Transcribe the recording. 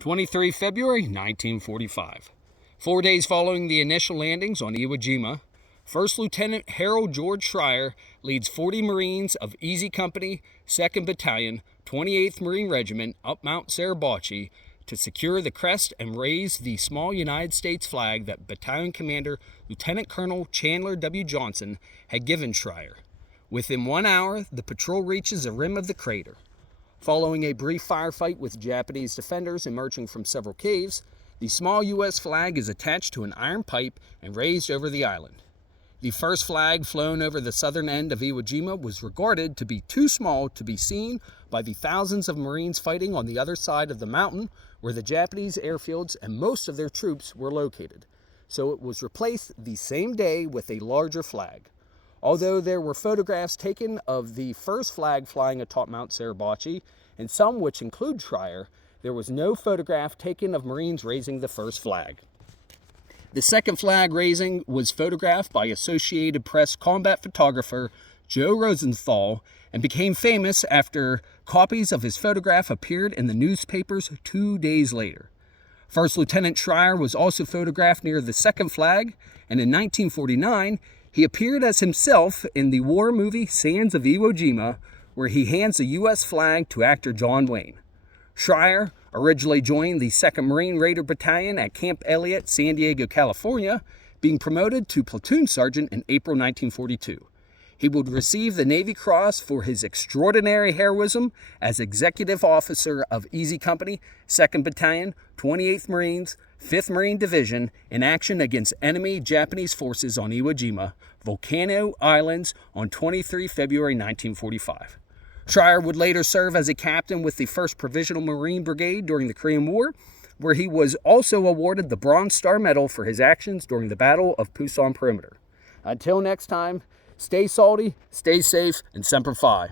23 February 1945. 4 days following the initial landings on Iwo Jima, First Lieutenant Harold George Schrier leads 40 Marines of Easy Company, 2nd Battalion, 28th Marine Regiment up Mount Suribachi to secure the crest and raise the small United States flag that Battalion Commander Lieutenant Colonel Chandler W. Johnson had given Schrier. Within 1 hour, the patrol reaches the rim of the crater. Following a brief firefight with Japanese defenders emerging from several caves, the small U.S. flag is attached to an iron pipe and raised over the island. The first flag flown over the southern end of Iwo Jima was regarded to be too small to be seen by the thousands of Marines fighting on the other side of the mountain where the Japanese airfields and most of their troops were located, so it was replaced the same day with a larger flag. Although there were photographs taken of the first flag flying atop Mount Suribachi, and some which include Schrier, there was no photograph taken of Marines raising the first flag. The second flag raising was photographed by Associated Press combat photographer Joe Rosenthal and became famous after copies of his photograph appeared in the newspapers 2 days later. First Lieutenant Schrier was also photographed near the second flag, and in 1949, he appeared as himself in the war movie Sands of Iwo Jima, where he hands the U.S. flag to actor John Wayne. Schrier originally joined the 2nd Marine Raider Battalion at Camp Elliott, San Diego, California, being promoted to platoon sergeant in April 1942. He would receive the Navy Cross for his extraordinary heroism as executive officer of Easy Company, 2nd Battalion, 28th Marines, 5th Marine Division in action against enemy Japanese forces on Iwo Jima, Volcano Islands on 23 February 1945. Schrier would later serve as a captain with the 1st Provisional Marine Brigade during the Korean War, where he was also awarded the Bronze Star Medal for his actions during the Battle of Pusan Perimeter. Until next time, stay salty, stay safe, and Semper Fi.